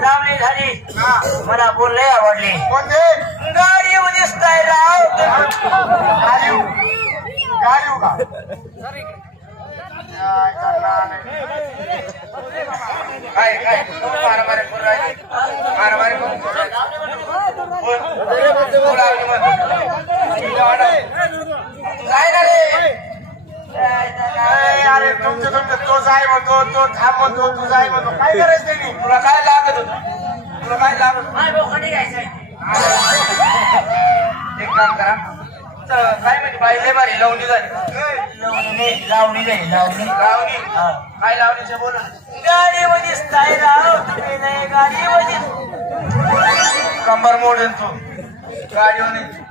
लावणी झाली मला बोलले आवडली कोणते गाडी दिसताय राव गाडी का काय काय मारामारी करू राहिली मारामारी जाय ना रे अरे तुमचं तो जाय म्हणतो तो थांब म्हणतो तू जाय म्हणतो काय करायचं त्यांनी तुला काय लागत होत तुला काय लागत एक काम करा काय म्हणजे बाई मारी लावणी झाली लावणी काय लावणीचे बोल गाडीमध्ये स्थाय राव तुम्ही नाही गाडीमध्ये कंबर मोडून तू गाडीवर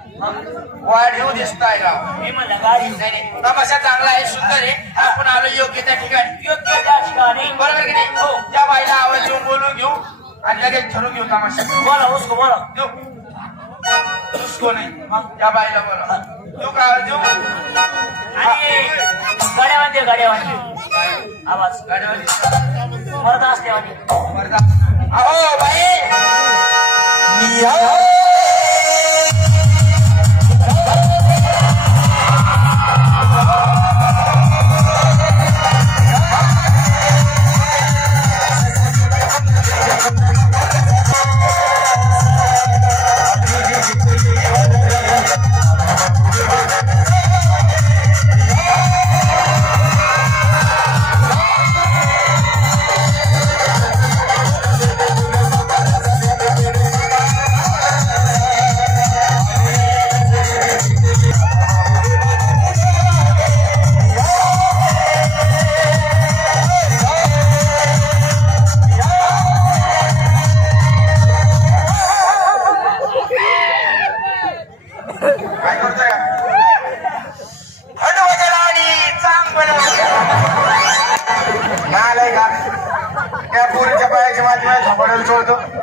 वाढीव दिसताय राव मी म्हणलं गाडी नाही तमाशा चांगला आहे सुंदर आहे आपण आलो योग्य त्या ठिकाणी बरोबर की नाही हो त्या बाईला आवाज येऊन बोलून घेऊ आणि लगेच ठरवून घेऊ तमाशा बोला उसको बोला देऊ उसको नाही त्या बाईला बोला देऊ का आवाज देऊ गाड्यावांधी आवाज गाड्यावांधी मर्दा असते मर्दा अहो बाई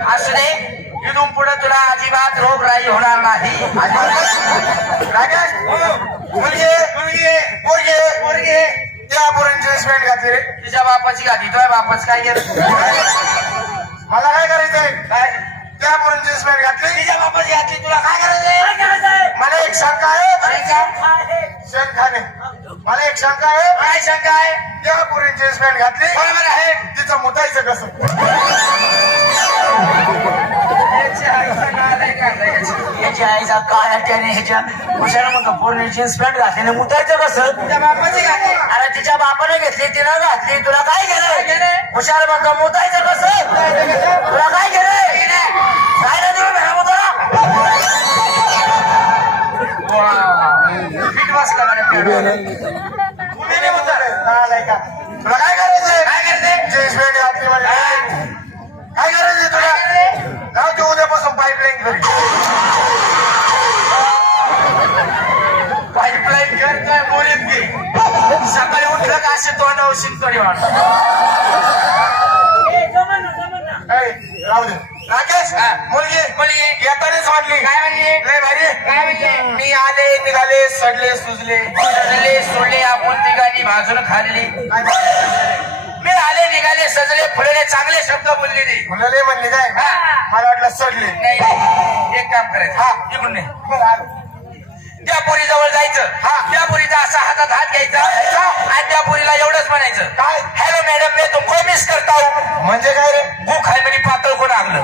असू दे इथून पुढे तुला अजिबात रोगराई होणार नाही त्या पोरांची रिस्पेक्ट घातली रे तुझ्या बापाची घातली तुझ्या बापाच काय केलं मला काय करायचंय काय त्या पोरांची रिस्पेक्ट घातली तुझ्या बापाची घातली तुला काय करायचंय मला एक शंका आहे शंखाने मला एक शंका आहे काय शंका आहे त्या पोरांची रिस्पेक्ट घातली बरोबर आहे तिचं मुतायचं कसं याच्या आईचा काय त्याने ह्याच्या हुशार म्हणतो पूर्ण जीन्स पॅन्ट घातली मुतायचं कसं तुझ्या बापाची घातली अरे तिच्या बापाने घेतली तिनं घातली तुला काय गेलं हुशार म्हणतो मुतायचं कसं तुला काय गेलं काय ना देऊ भेटा मुताला फिट बसला तुला काय करायचं काय करते जीन्स पॅन्ट घातली म्हणजे काय करायचं तुला जाऊ ते उद्यापासून पाईपलाईन कर पाईपलाईन कर काय बोलीत घे सकाळी उठलं का असे तोंडावर शिंतोडी वाटत राहू दे राकेश मुलगी येतानेच वाटली काय म्हणली नाही भारी काय म्हणली मी आले निघाले सडले सुजले सोडले आपण तिघांनी भाजून खाल्ली मी आले निघाले सजले फुलले चांगले शब्द बोलले नाही फुलले म्हणले काय मला वाटलं सडले नाही एक काम करायचं हा निघून नाही त्या पोरी जवळ जायचं त्या पोरीचा असा हातात हात घ्यायचा आणि त्या पोरीला एवढंच म्हणायचं काय हॅलो मॅडम मी तुमको मिस करता हूं म्हणजे काय रे भूक आहे म्हणे पातळ कोण आणलं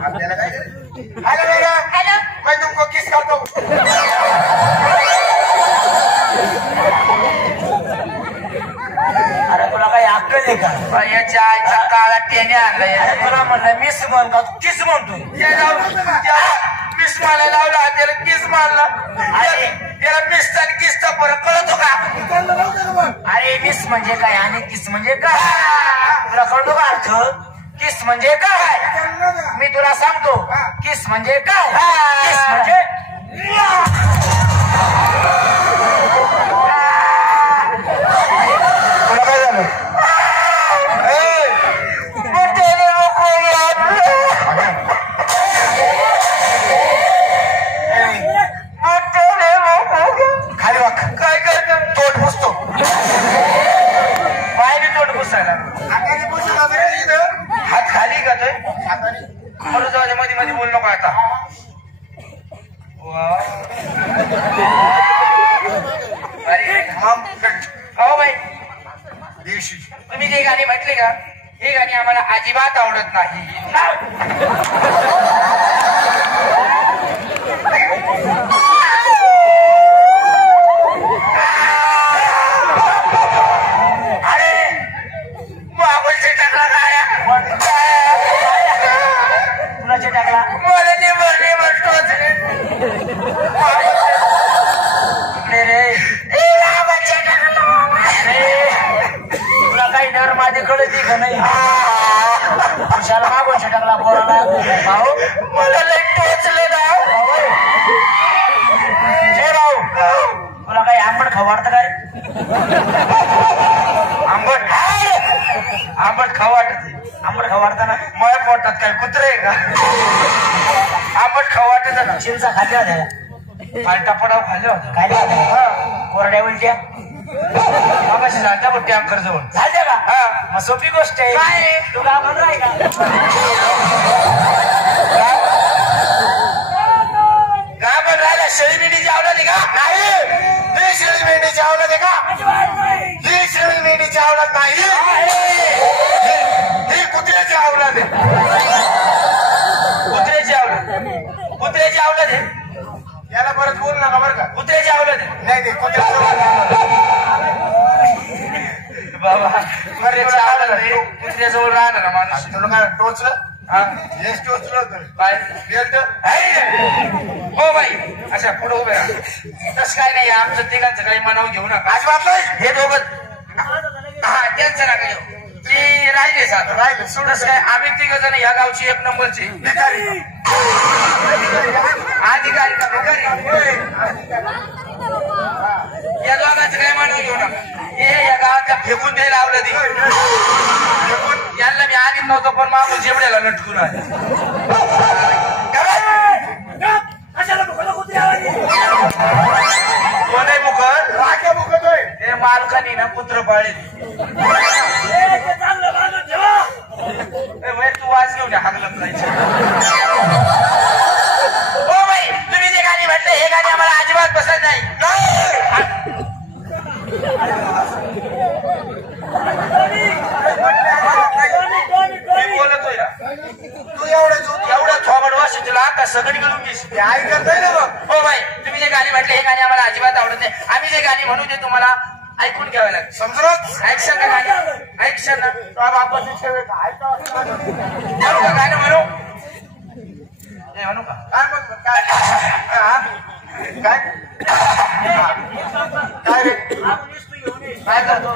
आपल्याला काय हॅलो मॅडम हॅलो मैं तुमको किस करता हूं अरे तुला काही अक्कल आहे का याच्या आईचा काळा टेने आणलाय तुला म्हणलं मिस म्हण का किस म्हणतो मिस मारायला लावला त्याला किस मारला त्याला मिस आणि किसचा फरक कळतो का अरे मिस म्हणजे काय आणि किस म्हणजे काय तुला कळतो का अर्थ किस म्हणजे काय मी तुला सांगतो किस म्हणजे काय किस म्हणजे तुला काय झालं खाली वाक काय करतो तोट पुसतो पुसायला हाताने पुसायला बरं इथं हात खाली का ते हाताने बरं जाऊ दे मध्ये मध्ये बोल नको आता अरे हो बाई देशी तुम्ही जे गाणी म्हटले का हे गाणी आम्हाला अजिबात आवडत नाही कळती का नाही खुशाला मागून टाकला पोराला भाऊ मला लई टोचले ना भाऊ तुला काही आंबट खाऊ वाटतं काय आंबट खाऊ वाटत ना मळ पोटात काय कुत्रे आहे का आंबट खाऊ वाटत ना चिंचा खाल्ल्या होत्या पालटा पडाव खाल्ल्या होत्या खाल्ल्या होत्या कोरड्या उलट्या मागाशी झाल्या बघ टँकर जवळ झाल्या का हा मग सोपी गोष्ट आहे काय तू गाभण राही का गाभण राहिला शेळी मेंढी चावला नाही का नाही शेळी मेंढी चावला नाही का ही शेळी मेंढी चावलात नाही ही कुत्र्याची आवलाद आहे कुत्र्याची आवलाद आहे याला परत बोल नका बरं का कुत्र्याची आवलाद आहे नाही बाबा कुत्र्याजवळ राहणार माणूस तुला काय टोचलं हेच टोचलं होतं काय हो बाई अशा पुढे उभे तसं काय नाही आमचं तिघांचं काही मनाव घेऊ नका अजिबात हे दोघं हा त्यांचं नका घेऊ ते राहिले राहिले सोडस काय आम्ही तिघ जण या गावची एक नंबरची भिकारी अधिकारी का भिकारी या दोघांचं काही मनाव घेऊ नका हे या गावातल्या फेकून द्यायला लावलं ते यांना मी आधीच नव्हतं पण मागून जेवढ्याला लटकून आले कोण मुखत राख्या मुखत हे मालकानी ना पुत्र पाळले तू वाज घेऊन हागलं करायचं हो बाई तुम्ही जे गाणी म्हटले हे गाणी आम्हाला अजिबात पसंत नाही बोलतोय तू एवढं थोबड वाशी तुला आता सगळी मिळून घे ऐकत नाही ना मग हो बाई तुम्ही जे गाणी म्हटले हे गाणी आम्हाला अजिबात आवडत नाही आम्ही जे गाणी म्हणू ते तुम्हाला ऐकून घ्यावं लागेल समजून ऐकशन ना गाणी ऐकशन ना म्हणू का गाणं म्हणू म्हणू का काय मग काय काय काय रे काय करतो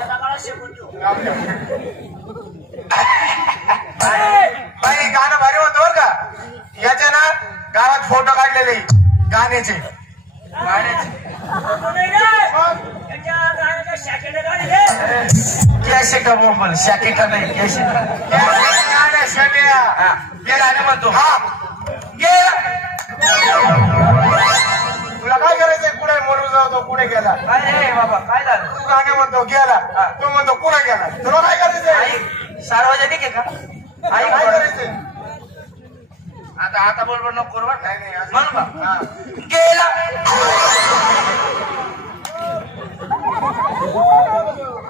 बाई गाणं भारी होतं बरं का याचे ना गावात फोटो काढलेले गाण्याचे कॅशे का मोबाईल शाके का नाही कॅशे गाणं म्हणतो हा तुला काय करायचंय कुठे मोरू जातो कुठे गेला काय बाबा काय झालं तू गाणे म्हणतो गेला तू म्हणतो कुठे गेला तुला काय करायचंय सार्वजनिक आहे का आई काय करायचंय आता आता बरोबर नको करू नाही म्हणू का गेला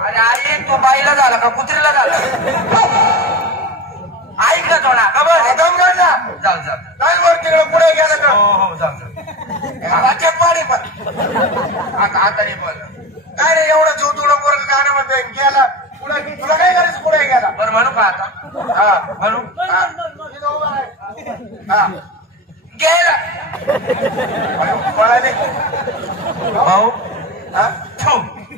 अरे आई तू बाईला झाला का कुत्रीला झाला ऐक ना तो ना खबर दम काढला जाऊ काय वर तिकडे पुढे गेला का हो जाऊ पाणी पण आता नाही बोल काय रे एवढं जीव तुला पोरग गाणं म्हणतोय गेला पुढे तुला काय करायचं पुढे गेला बरं म्हणू का आता हा म्हणू हा गेला पळाले भाऊ हा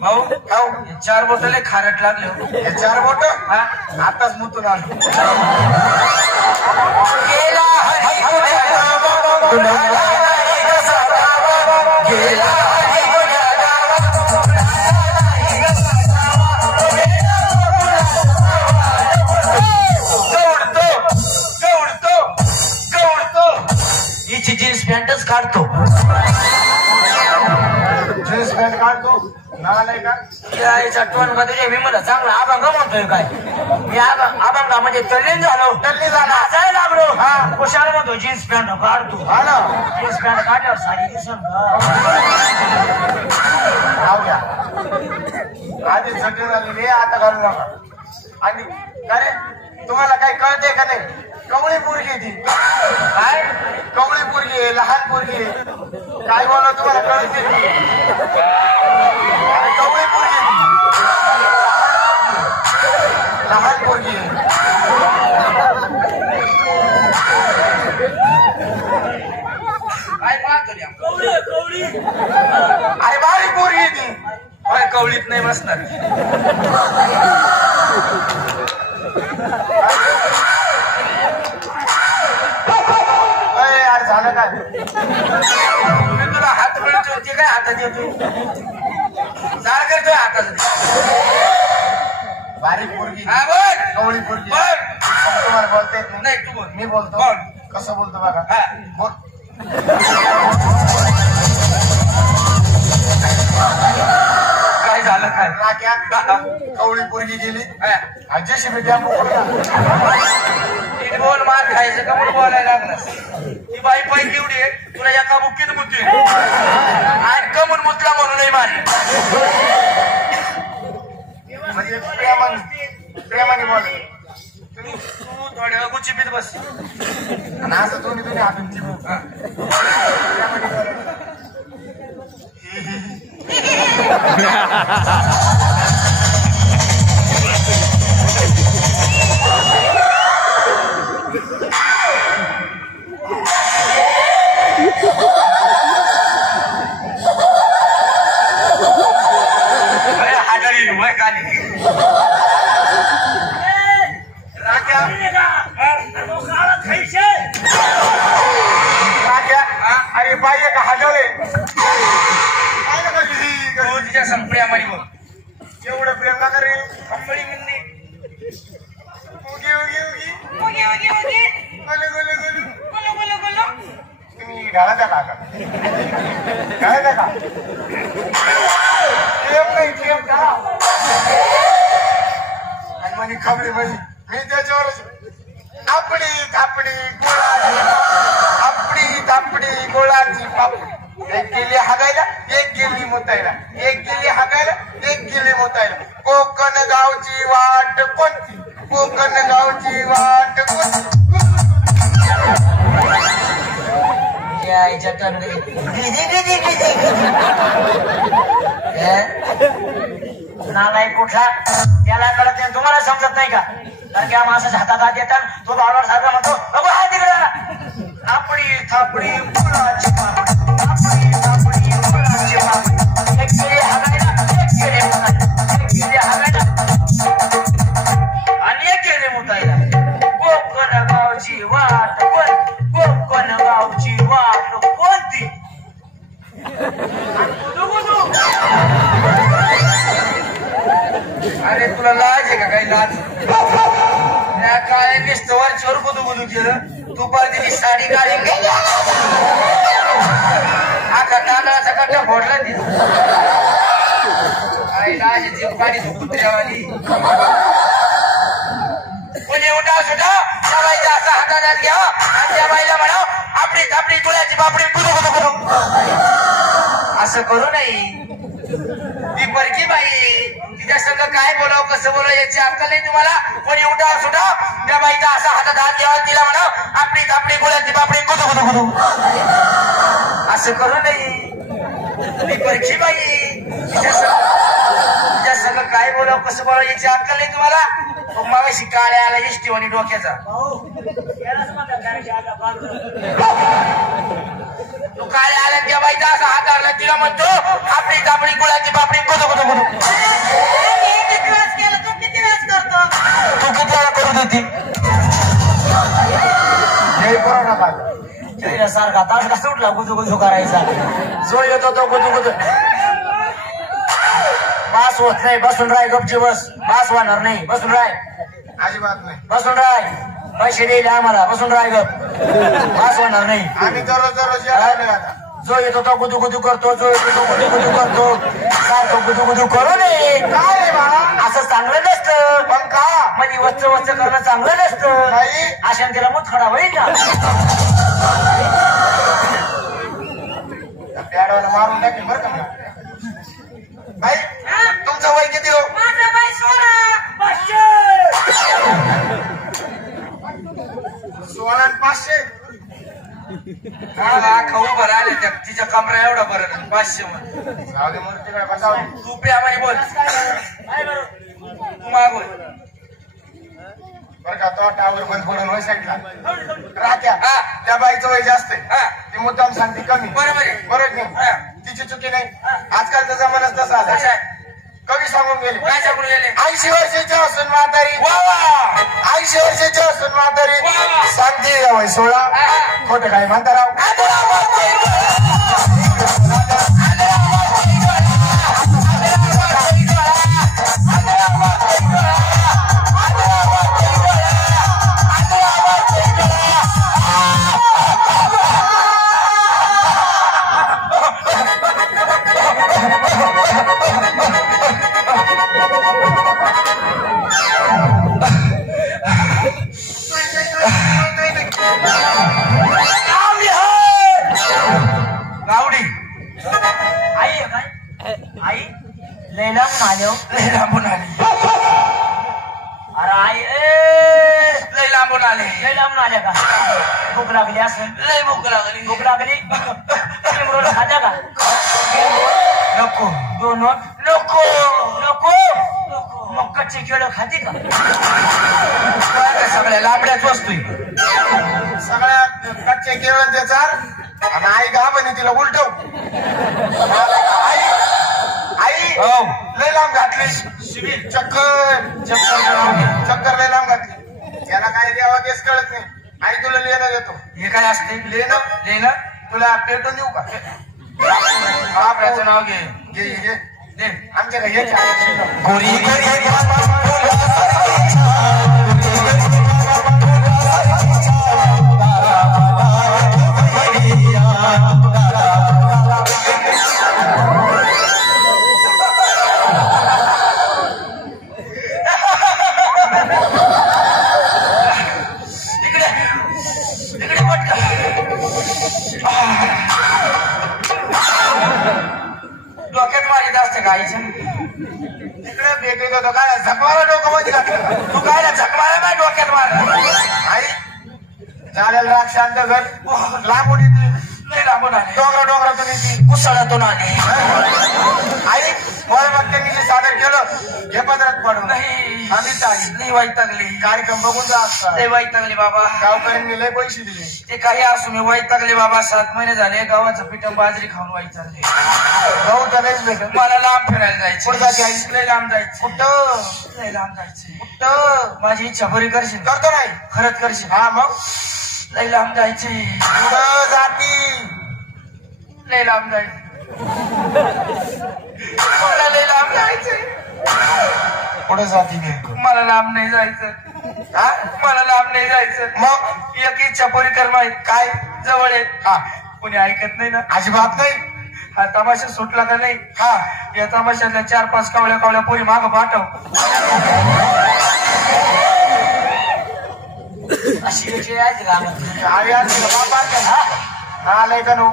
भाऊ भाऊ 4 बोटले खारट लागले हे 4 बोट हा आताच मुतून आलो गेला जीन्स पॅन्टच काढतो जीन्स पॅन्ट पॅन्ट काढतो नाला का याच्या टोन मध्ये मी मला चांगला अभंग म्हणतोय काय मी अभंगामध्ये तल्लीन झालो नाचायला लागलो कुशाला म्हणतो जीन्स पॅन्ट काढतो जीन्स पॅन्ट काढल्यावर साडी दिसून घ्या आधी सगळे झालेली आता घालू नका आणि अरे तुम्हाला काही कळते का नाही कवळी पोरगी ती काय कवळी पोरगी आहे लहान पोरगी आहे काय बोला तुम्हाला कळते कवळी पोरगी लहान पोरगी आहे काय पाहतो कवळी अरे बारीक पोरगी ती कवळीत नाही बसणार यार झालं काय मी तुला हात मिळतो ते काय हातात येतो जाळ करतोय हातात बारीक पोरगी हा बोल कवळी पोरगी बोल तुम्हाला बोलता येत नाही तू बोल मी बोलतो बोल कसं बोलतो बघा हा बोल काय झालं काय राख्या कवळी पोरगी गेली अजयशी मी त्या नीट बोल मार खायचं का म्हणून बोलायला लागलास ती बाई पैकी एवढी आहे तुला एका बुक्कीत मुद्दे आणि कमून मुतला म्हणूनही मारली म्हणजे प्रेमाने बोल तू थोड्या वेळ गुच्चीपीत बस आणि असं दोन्ही हातून ती बोल प्रेमाने बोल हाडळी वय काली राख्या अरे बाई का हजळे तुझ्या संपड्या मारी बघ एवढं प्रेम ना करे संपडी म्हणणे उगी उगी उगी गोले गोले गोले तुम्ही घाला द्या का घाला द्या का प्रेम का आणि म्हणे खबरी म्हणे मी त्याच्यावरच आपडी गोळाची पापडी एक गेली हागायला एक गेली मोतायला एक गेली हागायला एक गेली मोतायला कोकण गावची वाट कोणती कोकण गावची वाट कोणती नालाय कुठला त्याला कळत नाही तुम्हाला समजत नाही का कारण की आम्हा असंच हातात हात येतात तो बाबा सारखा म्हणतो बाबा हा तिकडे थापडी थापडी मुलाची थापडी थापडी मुलाची एक गेले हागायला एक गेले मुतायला एक गेले हागायला आणि एक गेले मुतायला कोकण गावची वाट कोकण गावची वाट कोणती अरे तुला लाज आहे का काही लाज त्या काय नुसतं वरच्यावर गुदू गुदू केलं तू पाहिजे साडी काढी आता तांदळाचा कट्टा फोडला ती काही लाज ती पाणी कुत्र्यावाली कोणी उठा सुटा त्या बाईचा असा हातात घ्या आणि त्या बाईला म्हणाव आपली थापडी तुळ्याची बापडी गुदू गुदू गुदू असं करू नाही ती परकी बाई तिच्या संग काय बोलाव कसं बोलाव याची अक्कल नाही तुम्हाला कोणी उठा सुटा त्या बाईचा असा हातात हात घ्यावा तिला म्हणाव आपली थापडी गुळ्याची बापडी गुदू गुदू गुदू असं करू नाही ती परकी बाई तिच्या संग काय बोलाव कसं बोलाव याची अक्कल नाही तुम्हाला मागाशी काळ्या आला इष्टी आणि डोक्याचा तू काळ्या आल्या त्या बाईचा असा हात धरला तिला म्हणतो आपली थापडी गुळाची बापडी गुदू गुदू गुदू तू किती वेळा करू देती सारखा तास कसा उठला गुजू गुजू करायचा जो येतो तो गुजू गुजू पास होत नाही बसून राय गपची बस पास होणार नाही बसून राय अजिबात नाही बसून राय पैसे दिले आम्हाला बसून राय गप पास होणार नाही आम्ही दररोज जो येतो तो गुदू गुदू करतो, जो येतो तो गुदू गुदू करतो. सारखं गुदू गुदू करू नये. काय रे बाळा? असं चांगलं नसतं. पण का? मध्ये वच्च वच्च करणं चांगलं नसतं. नाही अशाने तिला मुतखडा होईल ना. पॅडवाला मारून टाकेल बरं का. बाई तुमचं वय किती हो? माझं बाई 16. 16 आणि 500. खाऊ बरं आले त्या तिच्या कमरा एवढा बरं 500 मध्ये. जाऊ दे मूर्ती काय बसाव. तू प्रेमाने बोल. तू मागून बरं का तो टावर बंद पडून होय साईडला राख्या. त्या बाईचं वय जास्त आहे. ती मुद्दाम सांगते कमी. बरोबर आहे. बरोबर नाही. तिची चुकी नाही. आजकालचा जमानाच तसा आला. कवी सांगून गेले. काय सांगून गेले? 80 वर्षाची असून म्हातारी. 80 वर्षाची असून म्हातारी सांगते या वय 16. खोटं काय म्हणता राव. लांबून आले. अरे आई लय लांबून आले. लय लांबून आले का? भूक लागली असेल. लय भूक लागली. भूक लागली रोल खाता का? नको. दोन नको. नको मग कच्चे केळं खाते का? सगळ्या लांबड्याच वस्तू. सगळ्या कच्चे केळं त्याचा आणि आई गाभणी तिला उलटव. आई लय लांब घातली. चक्कर चक्कर चक्कर लय लांब घातली. याला काय द्यावा तेच कळत नाही. आई तुला लेणं देतो. हे काय असते? लेणं तुला पेटून देऊ का? आपल्याचं नाव घे. घे आमच्या घरी गोरी डोक्यात मारित असते का आईच्या? तिकडे भेटत होतो काय झकमाला डोकं मध्ये घातलं. तू काय झकमाला नाही डोक्यात मार. आई झालेलं राग शांत घर. लांबून येते. नाही लांबून आले. डोंगरातून येते. कुसळातून आले. आई मला मग त्यांनी जे सादर केलं हे पदरात पडून नाही आम्ही ताई नाही वैतागली. कार्यक्रम बघून जा असता. लय वैतागली बाबा. गावकऱ्यांनी लय पैसे दिले. ते काही असू मी वैतागली बाबा. 7 महिने झाले गावाचं पिठं बाजरी खाऊन वैतागले. भाऊ तर नाहीच भेटत. मला लांब फिरायला जायचं. कुठं जायची आई? लय लांब जायचं. कुठं लय लांब जायचं. कुठं? माझी इच्छा बरी करशील? करतो नाही. खरंच करशील? हा मग लय लांब जायची. कुठं जाती? लय लांब जायचं. मला लय लांब जायचंय. कुठं जाती नेमकं? मला लांब नाही जायचं. हा मला लांब नाही जायचं. मग एक इच्छा पुरी कर माहित काय? जवळ आहे. हा कोणी ऐकत नाही ना. अजिबात नाही. हा तमाशा सुटला का नाही? हा या तमाशातल्या 4-5 कावळ्या पोरी माग पाठव. अशी विषय आहे का? आई आज बाबा हा लय का नो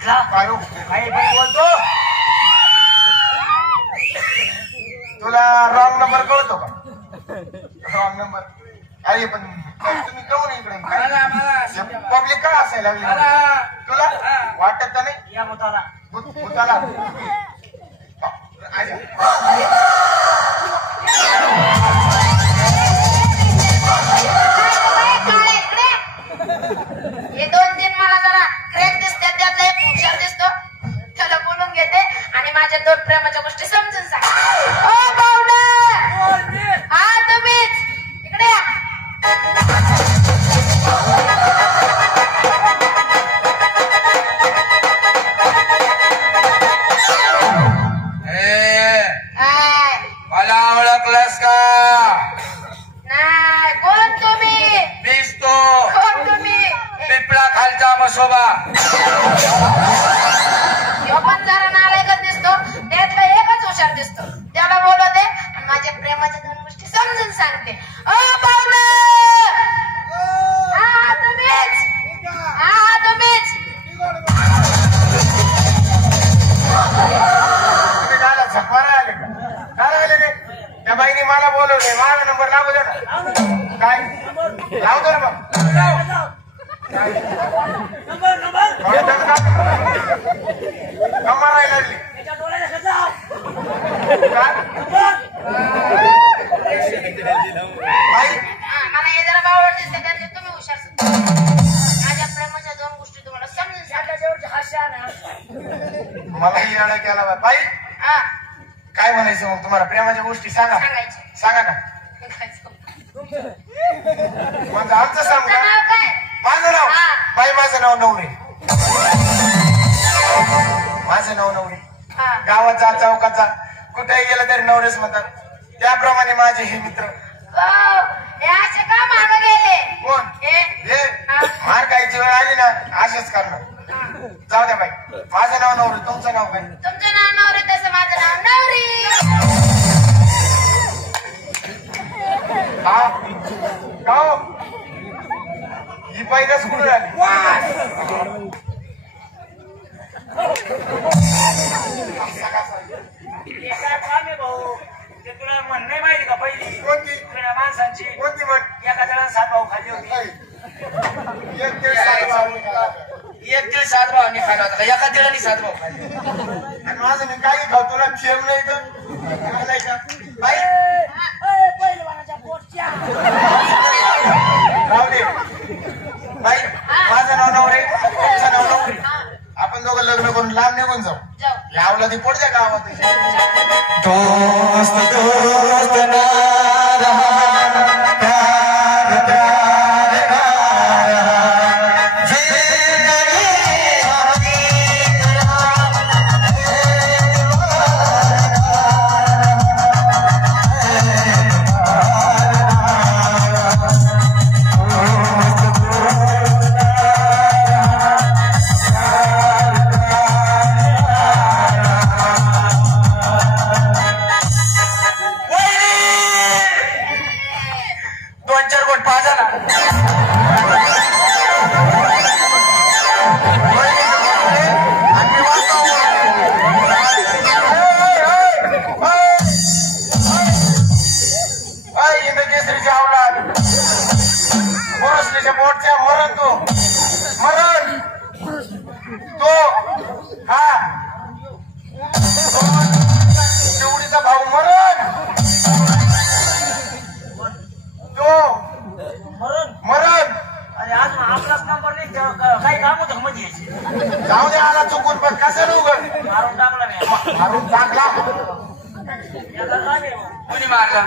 काय काही पण बोलतो. तुला रॉंग नंबर कळतो का? रॉंग नंबर अरे पण तुम्ही कळून इकडे पब्लिक काय असायला लागली तुला वाटत का नाही? या मुताला भूताला हे 2-3 मला जरा क्रेक दिसतात. त्यातला एक हुशार दिसतो. त्याला बोलून घेते आणि माझ्या 2 प्रेमाच्या गोष्टी समजून सांग. ओ पाहुणे हा तुम्हीच इकडे या. शोभा ह्यो पण जरा नालायकच दिसतो त्यातला एकच हुशार दिसतो त्याला बोलवते आणि माझ्या प्रेमाच्या 2 गोष्टी समजून सांगते ओ पाहुणे हा तुम्हीच तुम्ही दादा झकमारा आले का दादा आले नाही त्या बाईने मला बोलवले माझा नंबर लागू दे ना काय लावतो ना मग कमर राहायला लागली मला हे जरा बावड दिसते त्यातले तुम्ही हुशार माझ्या प्रेमाच्या 2 गोष्टी तुम्हाला समजून सांगायच्या मला ही अडा केला बाई हा काय म्हणायचं मग तुम्हाला प्रेमाच्या गोष्टी सांगा सांगायचे सांगा ना म्हणजे आमचं सांग तुमचं नाव काय माझं नाव हा. बाई माझं नाव नवरे माझं नाव नवरे हा गावात जा चौकात जा कुठेही गेलं तरी नवरेच म्हणतात त्याप्रमाणे माझे हे मित्र हे असे का मागं गेले कोण हे मार खायची वेळ आली ना असेच करणार जाऊ द्या बाई माझं नाव नवरे तुमचं नाव काय तुमचं नाव नवरी तसं माझं नाव नवरी हा का हो? ही पहिल्याच कुठे आली तुला म्हण नाही माहिती का पहिली कोणती जुन्या माणसांची कोणती म्हण एका जणांना 7 भाऊ खाली होती एक दीड सात भाऊ. एक दीड 7 भावांनी खाला होता एका दिलानी 7 भाऊ खाली आणि माझं मी काही खाऊ तुला खेळ नाही तर आलाय का बाई राहू दे बाई माझं नाव नवरे तुमचं नाव नवरी आपण दोघं लग्न करून लांब निघून जाऊ जाऊ लावला ती पुढच्या गावात दोस्त दोस्त ना रहा प्यार प्यार ना रहा मोठच्या मरण तो मरण तो हा चिवडीचा भाऊ मरण तो मरण आणि आज आपलाच नंबर नाही काही काम होतं मध्ये जाऊ दे आला चुकून पण कसं उघड मारून टाकला नाही मारून टाकला कोणी मारला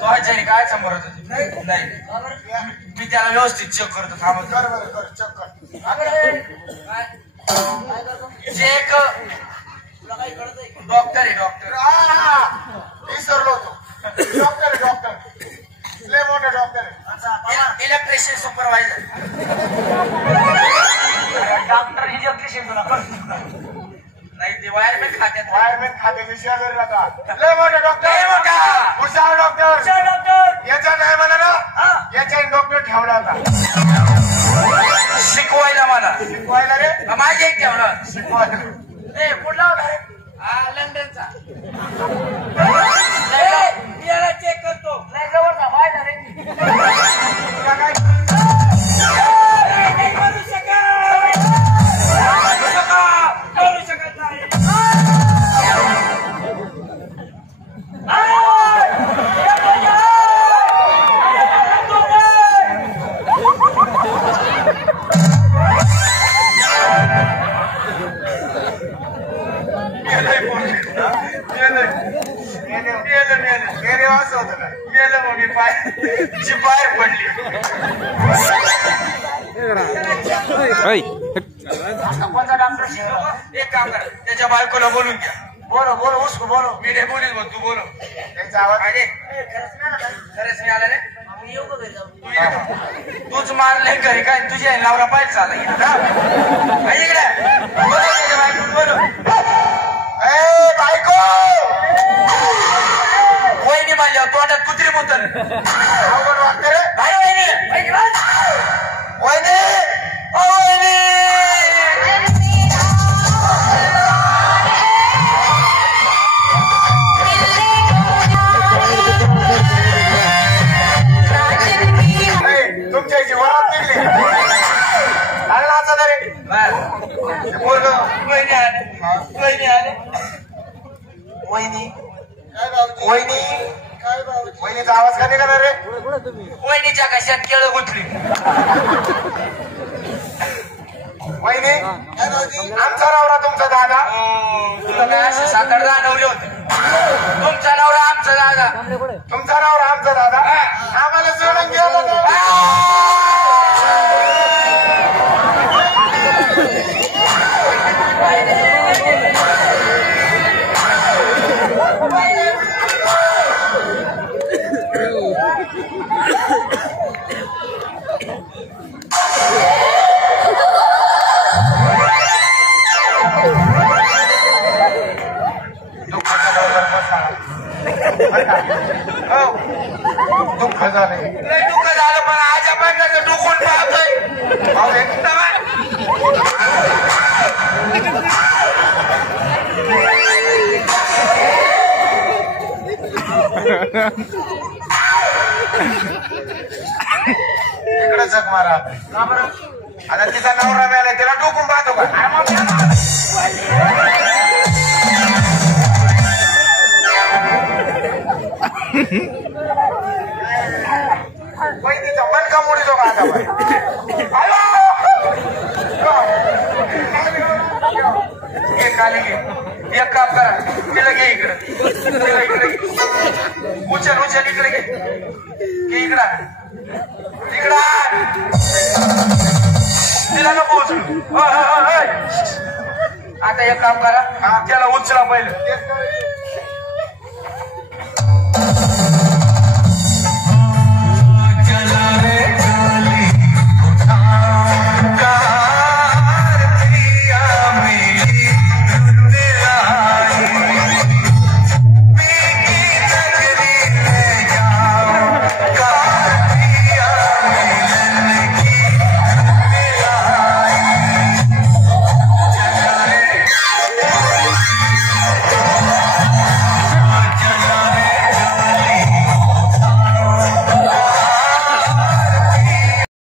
तो ह्याच्याने काय समोर होत नाही मी त्याला व्यवस्थित चेक करतो थांबत कर बरं कर चक्कर चेक तुला काही कळतंय डॉक्टर आहे डॉक्टर विसरलो होतो डॉक्टर आहे डॉक्टर लय मोठा डॉक्टर आहे इलेक्ट्रिशियन सुपरवायझर डॉक्टर इलेक्ट्रिशियन तुला कळतो नाही ते वायरमॅन खात्यात वायरमॅन खात्याचे शेजारी राहतात लय मोठा डॉक्टर हुशार डॉक्टर डॉक्टर याच्या नाही म्हणा ना याच्या डॉक्टर ठेवला होता शिकवायला मला शिकवायला रे माझ्या एक ठेवलं शिकवायला ए कुठला होता रे हा लंडनचा याला चेक करतो नाही जवळचा व्हायला रे तुला काय नाही करू शकत करू शकत नाही मेरे असं होतं का मेलं मग मी पाय जी बाहेर पडली कोणता डॉक्टर एक काम करा त्याच्या बायकोला बोलून घ्या बोलो बोलो उसको बोलो मी नाही बोलील मग तू बोलो त्याचा आवाज अरे खरंच मिळाला रे मी येऊ का घरी जाऊ तू तूच मारले घरी काय तुझ्या नवरा पाहिजे चालला इकडे बोलू ए बायको वहिनी माझ्या तोंडात कुत्री मुतल अवघड वाटतं रे. काय वहिनी वहिनी ओ वहिनी तुमच्या जीवनात निघली अरे नाचा ना रे वहिनी आले वहिनी आले वहिनी वहिनी वहिनीचा आवाज का निघाला रे वहिनीच्या कशात केळं गुंतली वहिनी आमचा नवरा तुमचा दादा तुला काय असे 7-8 जाणवले होते तुमचा नवरा आमचा दादा तुमचा नवरा आमचा दादा आम्हाला सोडून गेला दुःख झाले लय दुःख झालं पण आजा पाहिजे डुकून पाहतोय इकडे जग मारा आता तिचा नवरा मिळाला तिला डोकून पाहतो का वहिनीचा मन का मोडीतो का आता घे खाली घे एक काम करा तिला घे इकडं तिला इकडे घे उचल इकडे घे इकडं तिला नको उचलू आता एक काम करा त्याला उचला पहिलं